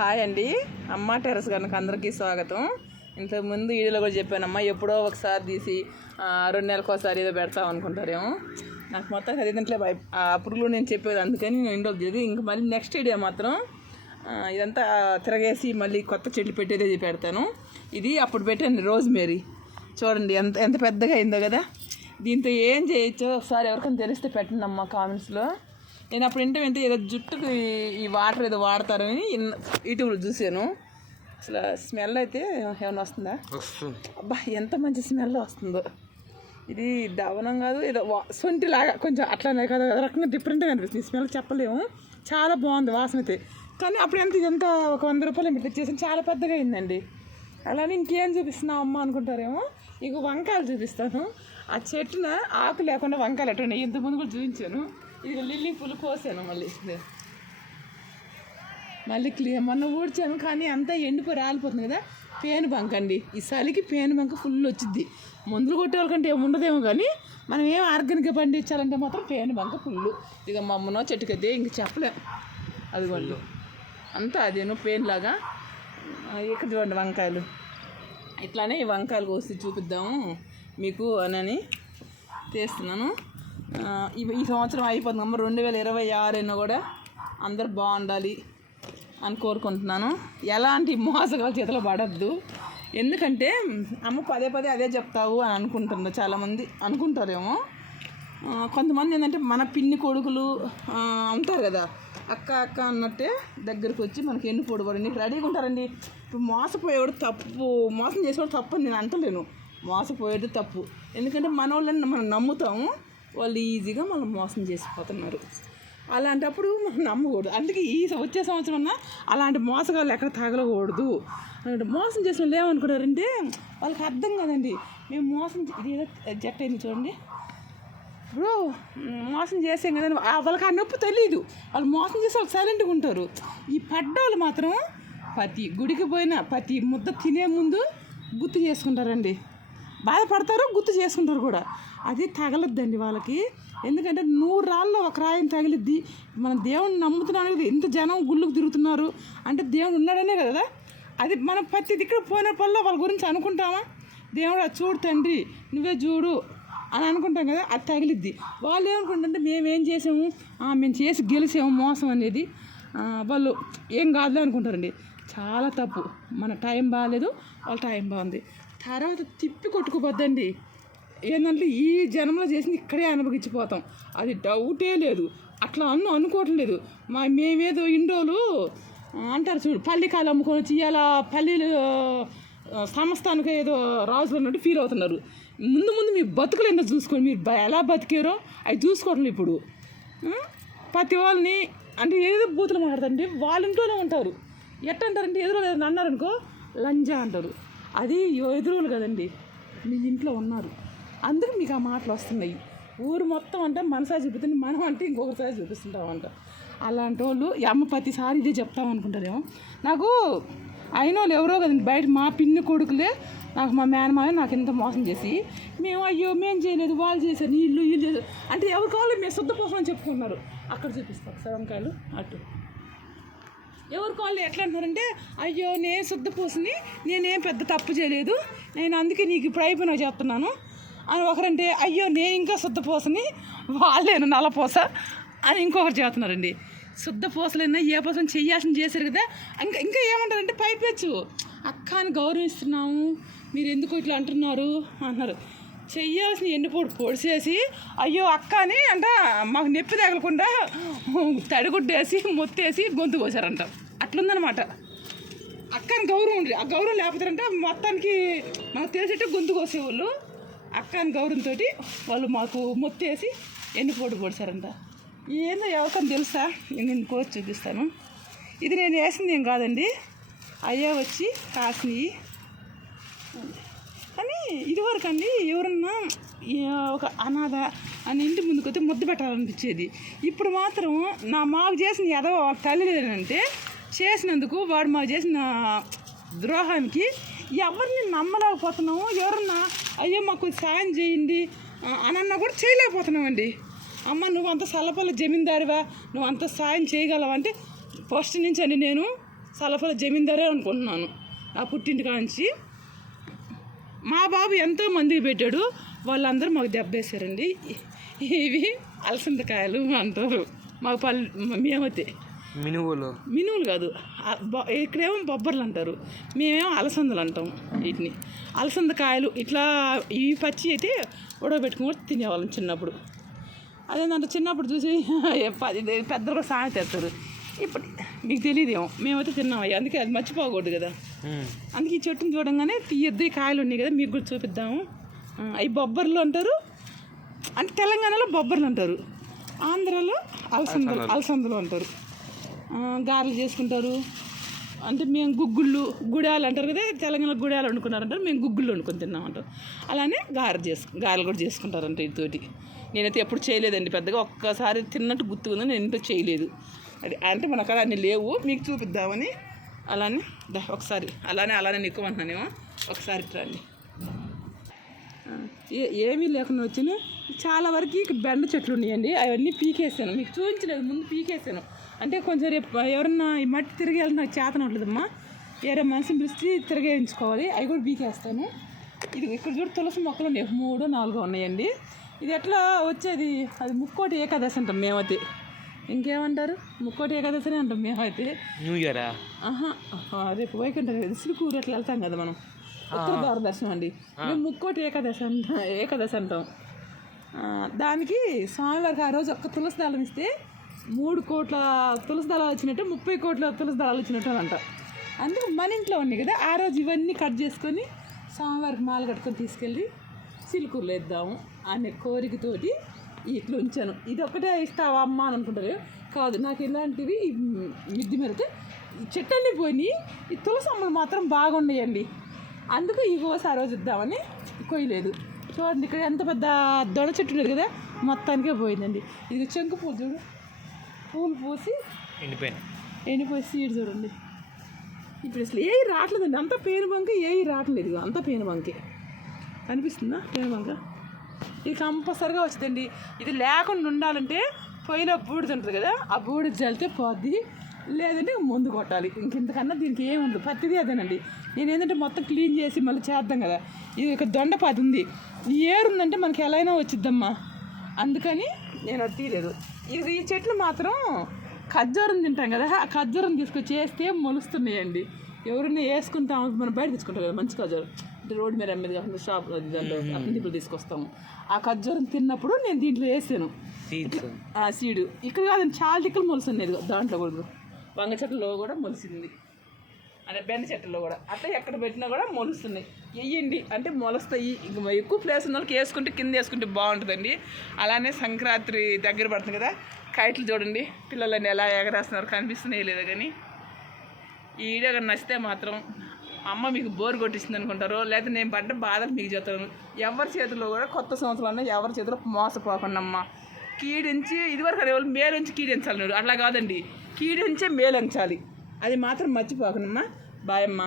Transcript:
Hi అండి. అమ్మ terrace గారికి అందరికీ స్వాగతం. ఇంతకు ముందు వీడియోలో కూడా చెప్పానమ్మా ఎప్పుడో ఒకసారి తీసి రెండు నెలలకు ఒకసారి ఏదో పెడతాం అనుకుంటారేమో. నాకు మొత్తం అది ఏంటంటే అప్పుడు నేను చెప్పేది అందుకని నేను ఇంట్లో జరిగి ఇంక మళ్ళీ నెక్స్ట్ వీడియో మాత్రం ఇదంతా తిరగేసి మళ్ళీ కొత్త చెట్లు పెట్టేదే పెడతాను. ఇది అప్పుడు పెట్టండి రోజ్ మేరీ చూడండి ఎంత ఎంత పెద్దగా అయిందో కదా. దీంతో ఏం చేయొచ్చో ఒకసారి ఎవరికైనా తెలిస్తే పెట్టండి అమ్మ కామెంట్స్లో నేను అప్పుడు ఇంటి వెంట ఏదో జుట్టుకు ఈ- వాటర్ ఏదో వాడతారని యూట్యూబ్లో చూశాను. అసలు స్మెల్ అయితే ఏమైనా వస్తుందా? అబ్బా ఎంత మంచి స్మెల్ వస్తుందో. ఇది దవనం కాదు ఏదో వా- సొంటిలాగా కొంచెం అట్లానే కదా రకంగా డిఫరెంట్గా అనిపిస్తుంది. స్మెల్ చెప్పలేము. చాలా బాగుంది వాసన అయితే. కానీ అప్పుడు ఎంత ఎంత ఒక వంద రూపాయలు పెట్టి తెచ్చేసాను చాలా పెద్దగా అయిందండి. అలానే ఇంకేం చూపిస్తున్నావు అమ్మ అనుకుంటారేమో? ఇక వంకాయలు చూపిస్తాను. ఆ చెట్టున ఆకు లేకుండా వంకాయలు ఉన్నాయి ఇంతకుముందు కూడా చూపించాను. ఇది లిల్లీ పూలు కోసాను మళ్ళీ. మళ్ళీ క్లియర్. మొన్న ఊడ్చాను కానీ అంతా ఎండిపోయి రాలిపోతుంది కదా. పేను బంక్ అండి. ఈ చలికి పేను బంక్ ఫుల్ వచ్చింది మందులు కొట్టే వాళ్ళకంటే ఏమి ఉండదేమో కానీ మనం ఏం ఆర్గానిక్గా పండించాలంటే మాత్రం పేను బంక ఫుల్ ఇక మా అమ్మనో చెట్టుకైతే ఇంక చెప్పలేం. అది వాళ్ళు అంతా అదేను పెయిన్ లాగా. ఆ, ఇక్కడ చూడండి వంకాయలు. ఇట్లానే ఈ వంకాయలు కోసి చూపిద్దాము. మీకు అనని తీస్తున్నాను. ఈ సంవత్సరం అయిపోతుంది. అమ్మ రెండు వేల ఇరవై ఆరున కూడా అందరు బాగుండాలి అని కోరుకుంటున్నాను. ఎలాంటి మోసగాల చేతిలో పడద్దు. ఎందుకంటే అమ్మ పదే పదే అదే చెప్తావు అని అనుకుంటున్నారు చాలామంది అనుకుంటారేమో. కొంతమంది ఏంటంటే మన పిన్ని కొడుకులు ఉంటారు కదా అక్క అక్క అన్నట్టే దగ్గరికి వచ్చి మనకి ఎన్ని పొడిపడి నీకు రెడీగా ఉంటారండి. ఇప్పుడు మోసపోయేవాడు తప్పు. మోసం చేసేవాడు తప్పు నేను అంటలేను. మోసపోయేది తప్పు. ఎందుకంటే మన వాళ్ళని మనం నమ్ముతాము. వాళ్ళు ఈజీగా మనం మోసం చేసిపోతున్నారు. అలాంటప్పుడు మనం నమ్మకూడదు. అందుకే ఈ వచ్చే సంవత్సరం అన్నా అలాంటి మోసగాళ్ళు ఎక్కడ తగలకూడదు. అంటే మోసం చేసిన వాళ్ళు ఏమనుకున్నారంటే వాళ్ళకి అర్థం కాదండి. మేము మోసం ఇది ఏదో జట్ అయింది చూడండి. బ్రో మోసం చేసాం కదా వాళ్ళకి ఆ నొప్పి తెలియదు వాళ్ళు మోసం చేసి వాళ్ళు సైలెంట్గా ఉంటారు. ఈ పడ్డవాళ్ళు మాత్రం ప్రతి గుడికి పోయిన ప్రతి ముద్ద తినే ముందు గుర్తు చేసుకుంటారండి. బాధపడతారు గుర్తు చేసుకుంటారు కూడా. అది తగలద్దండి వాళ్ళకి. ఎందుకంటే నూరు రాళ్ళు ఒక రాయిని తగిలిద్ది మనం దేవుణ్ణి నమ్ముతున్నాం ఇంత జనం గుళ్ళకు తిరుగుతున్నారు. అంటే దేవుడు ఉన్నాడనే కదా? అది మనం ప్రతి దిక్కుడు పోయినప్పుడల్లా వాళ్ళ గురించి అనుకుంటామా? దేవుడు చూడు తండ్రి నువ్వే చూడు అని అనుకుంటాం కదా అది తగిలిద్ది. వాళ్ళు ఏమనుకుంటారంటే మేమేం చేసాము? మేము చేసి గెలిచాము మోసం అనేది. వాళ్ళు ఏం కాదులే అనుకుంటారండి. చాలా తప్పు. మన టైం బాగాలేదు వాళ్ళ టైం బాగుంది. తర్వాత తిప్పి కొట్టుకుపోద్దండి. ఏంటంటే ఈ జన్మలో చేసింది ఇక్కడే అనుభవించిపోతాం. అది డౌటే లేదు. అట్లా అన్ను అనుకోవటం లేదు. మా మేమేదో ఇండోలు అంటారు చూడు పల్లికాయలు అమ్ముకొని వచ్చి ఇలా పల్లీలు సంస్థానికి ఏదో రాజులు అన్నట్టు ఫీల్ అవుతున్నారు. ముందు ముందు మీ బతుకులు ఏంటో చూసుకోండి. మీరు ఎలా బతికారో అవి చూసుకోవట్లేదు ఇప్పుడు. ప్రతి వాళ్ళని అంటే ఏదో బూతులు మాట్లాడతారంటే వాళ్ళ ఇంట్లోనే ఉంటారు. ఎట్ట అంటారంటే ఎదురు లేదని అన్నారనుకో లంజా అంటారు. అది ఎదురులు కదండి. మీ ఇంట్లో ఉన్నారు. అందుకు మీకు ఆ మాటలు వస్తున్నాయి. ఊరు మొత్తం అంటే మనసారి చూపుతుంది మనం అంటే ఇంకొకసారి చూపిస్తుంటామంట. అలాంటి వాళ్ళు అమ్మ ప్రతిసారి ఇదే చెప్తాం అనుకుంటారేమో. నాకు అయిన వాళ్ళు ఎవరో కదండి బయట మా పిన్ని కొడుకులే నాకు మా మేనమాయ నాకు ఇంత మోసం చేసి మేము అయ్యో మేము చేయలేదు వాళ్ళు చేశారు ఇల్లు వీళ్ళు చేశారు. అంటే ఎవరు కావాలి మేము శుద్ధ పోసం చెప్పుకున్నారు అక్కడ చూపిస్తాం. సవంకాయలు అటు. ఎవరు కావాలి ఎట్లా అంటున్నారంటే అయ్యో నేను శుద్ధ పూసని నేనేం పెద్ద తప్పు చేయలేదు నేను అందుకే నీకు ఇప్పుడు అయిపోయినా చెప్తున్నాను అని ఒకరంటే అయ్యో నేను ఇంకా శుద్ధ పూసని వాళ్ళేను నల్లపోస అని ఇంకొకరు చేస్తున్నారండి శుద్ధ పూసలైనా ఏ పూసం చేయాల్సిన చేశారు కదా. ఇంకా ఇంకా ఏమంటారంటే పైపెచ్చు అక్క అని గౌరవిస్తున్నాము మీరు ఎందుకు ఇట్లా అంటున్నారు? అంటున్నారు. చెయ్యాల్సిన ఎండిపోడు పొడిసేసి అయ్యో అక్క అని అంట మాకు నొప్పి తగలకుండా తడిగుడ్డేసి మొత్తేసి గొంతు కోసారంట. అట్లుందనమాట అక్కని గౌరవం ఉండదు ఆ గౌరవం లేకపోతారంటే మొత్తానికి మాకు తెలిసేట్టు గొంతు కోసేవాళ్ళు. అక్కని గౌరవంతో వాళ్ళు మాకు మొత్తేసి ఎండిపోటు పొడిచారంట? ఏందో ఎవరికని తెలుసా? నేను కోసి చూపిస్తాను. ఇది నేను వేసింది ఏం కాదండి. అయ్యే వచ్చి కాసినవి కానీ ఇదివరకు అండి ఎవరన్నా ఒక అనాథ అని ఇంటి ముందుకు వస్తే ముద్దు పెట్టాలనిపించేది. ఇప్పుడు మాత్రం నా మాకు చేసిన ఎదవ తల్లి లేదంటే చేసినందుకు వాడు మాకు చేసిన ద్రోహానికి ఎవరిని నమ్మలేకపోతున్నాము. ఎవరన్నా అయ్యో మాకు సాయం చేయండి. అని అన్నా కూడా చేయలేకపోతున్నామండి. అమ్మ నువ్వు అంత సల్లపల్ల జమీందారివా? నువ్వు అంత సాయం చేయగలవా? అంటే ఫస్ట్ నుంచి అండి నేను సలఫల జమీందారే అనుకుంటున్నాను. ఆ పుట్టింటి కాంచి. మా బాబు ఎంతో మందికి పెట్టాడు. వాళ్ళందరూ మాకు దెబ్బేశారండి. ఇవి అలసందకాయలు అంటారు. మాకు పల్లె మేమైతే. మినువులు. మినువులు కాదు. ఇక్కడేమో బొబ్బర్లు అంటారు. మేమేమో అలసందలు అంటాం వీటిని. అలసంద కాయలు ఇట్లా ఈ పచ్చి అయితే ఉడకబెట్టుకుని తినేవాళ్ళం చిన్నప్పుడు. అదేంటంటే చిన్నప్పుడు చూసి పది పెద్దలు కూడా సామెత తెస్తారు ఇప్పుడు మీకు తెలియదేమో మేమైతే తిన్నాం అయ్యా అందుకే అది మర్చిపోకూడదు కదా. అందుకే ఈ చెట్టుని చూడంగానే తీయద్దు ఈ కాయలు ఉన్నాయి కదా మీకు కూడా చూపిద్దాము. అవి బొబ్బర్లు అంటారు. అంటే తెలంగాణలో బొబ్బర్లు అంటారు. ఆంధ్రాలో అలసందలు. అలసందలు అంటారు. గారెలు చేసుకుంటారు. అంటే మేము గుగ్గుళ్ళు గుడాలు అంటారు కదా తెలంగాణ గుడాలు వండుకున్నారంటారు. మేము గుగ్గుళ్ళు వండుకొని తిన్నామంటారు. అలానే గారె చేసుకు గారెలు కూడా చేసుకుంటారంట వీటితోటి నేనైతే ఎప్పుడు చేయలేదండి పెద్దగా. ఒక్కసారి తిన్నట్టు గుర్తుకుంది నేను ఇంట్లో చేయలేదు. అది అంటే మన అక్కడ అన్ని లేవు. మీకు చూపిద్దామని. అలానే ఒకసారి. అలానే అలానే నిక్కుమంటున్నానేమో ఒకసారి రండి ఏ ఏమీ లేకుండా వచ్చిన చాలా వరకు ఇక్కడ బెండ చెట్లు ఉన్నాయండి. అవన్నీ పీకేసాను. మీకు చూపించలేదు. ముందు పీకేసాను. అంటే కొంచెం రేపు ఎవరన్నా ఈ మట్టి తిరిగేయాలి నాకు చేతనట్లేదమ్మా వేరే మనిషిని పిలిచి తిరిగేయించుకోవాలి. అవి కూడా పీకేస్తాను ఇది ఇక్కడ చూడు తులసి మొక్కలు ఉన్నాయి. మూడు నాలుగు ఉన్నాయండి. ఇది ఎట్లా వచ్చేది? అది ముక్కోటి ఏకాదశి అంటాం మేమైతే. ఇంకేమంటారు? ముక్కోటి ఏకాదశి అని అంటాం మేమైతే. న్యూ ఇయరా ఆహా రేపు వైకుంఠ సిలుకూరు అట్లా వెళ్తాం కదా మనం. ఉత్తర దూరదర్శనం అండి. మేము ముక్కోటి ఏకాదశి అంట ఏకాదశి అంటాం. దానికి స్వామివారికి ఆ రోజు ఒక్క తులసి దళం ఇస్తే మూడు కోట్ల తులసి దళాలు వచ్చినట్టు ముప్పై కోట్ల తులసి దళాలు వచ్చినట్టు అంట. అందుకు మన ఇంట్లో ఉన్నాయి కదా ఆ రోజు ఇవన్నీ కట్ చేసుకొని స్వామివారికి మాల కట్టుకొని తీసుకెళ్ళి సిలుకూరులో వేద్దాము అనే కోరికతోటి ఇట్లా ఉంచాను. ఇది ఒకటే ఇస్తావా అమ్మ అని అనుకుంటారు. కాదు నాకు ఇలాంటివి మిద్ది మెరితే ఈ చెట్టన్నీ పోయి ఈ తులసి అమ్మలు మాత్రం బాగున్నాయండి. అందుకు ఈ కోస ఆ రోజు ఇద్దామని కొయ్యలేదు. చూడండి ఇక్కడ ఎంత పెద్ద దొడ చెట్టు ఉండేది కదా మొత్తానికే పోయిందండి. ఇది చెంకు పూలు చూడు. పూలు పూసి ఎండిపోయిన ఎండిపోయి సీడ్ చూడండి. ఇప్పుడు అసలు ఏ రావట్లేదండి. అంతా పేను బంక ఏ రావట్లేదు అంతా పేను బంకే. కనిపిస్తుందా పేను బంక? ఇది కంపల్సరిగా వచ్చిందండి. ఇది లేకుండా ఉండాలంటే పొయ్యిలో బూడిద ఉంటుంది కదా ఆ బూడిద చల్లితే పోద్ది. లేదంటే ముందు కొట్టాలి. ఇంక ఇంతకన్నా దీనికి ఏమి ఉండదు. పత్తిది అదేనండి. నేను ఏంటంటే మొత్తం క్లీన్ చేసి మళ్ళీ చేద్దాం కదా. ఇది ఒక దొండపాతి ఉంది. ఈ ఏరు ఉందంటే మనకి ఎలా అయినా వచ్చిద్దమ్మా. అందుకని నేను అది తీయలేదు. ఇది ఈ చెట్లు మాత్రం ఖర్జూరం తింటాం కదా ఆ ఖర్జూరం తీసుకొచ్చి వేస్తే మొలుస్తున్నాయండి. ఎవరైనా వేసుకుంటాం మనం బయట తెచ్చుకుంటాం కదా మంచి ఖర్జూరం. అంటే రోడ్డు మీద అమ్మేది కాకుండా షాప్ దాంట్లో అక్కడ ఇప్పుడు తీసుకొస్తాము. ఆ ఖర్జూరం తిన్నప్పుడు నేను దీంట్లో వేసాను. ఆ సీడు ఇక్కడ కాదండి చాలా దిక్కులు మొలుస్తున్నాయి దాంట్లో కూడా. వంగ చెట్లలో కూడా మొలిసింది. అంటే బెండ చెట్టులో కూడా. అట్లా ఎక్కడ పెట్టినా కూడా మొలుస్తున్నాయి. వేయండి అంటే మొలుస్తాయి. ఇంక ఎక్కువ ప్లేస్ ఉన్న వాళ్ళకి వేసుకుంటే కింద వేసుకుంటే బాగుంటుందండి. అలానే సంక్రాంతి దగ్గర పడుతుంది కదా కైట్లు చూడండి. పిల్లలని ఎలా ఎగరేస్తున్నారు కనిపిస్తున్నాయి లేదా కానీ. ఈ వీడియో కానీ నచ్చితే మాత్రం అమ్మ మీకు బోర్ కొట్టిస్తుంది అనుకుంటారు లేకపోతే నేను పడ్డ బాధలు మీకు చెప్తాను. ఎవరి చేతిలో కూడా కొత్త సంవత్సరంలో ఎవరి చేతిలో మోసపోకుండా అమ్మ. కీడించి ఇదివరకు అనేవాళ్ళు మేలుంచి కీడించాలి నువ్వు అట్లా కాదండి. కీడించే మేలంచాలి. అది మాత్రం మర్చిపోకనమ్మా బాయమ్మా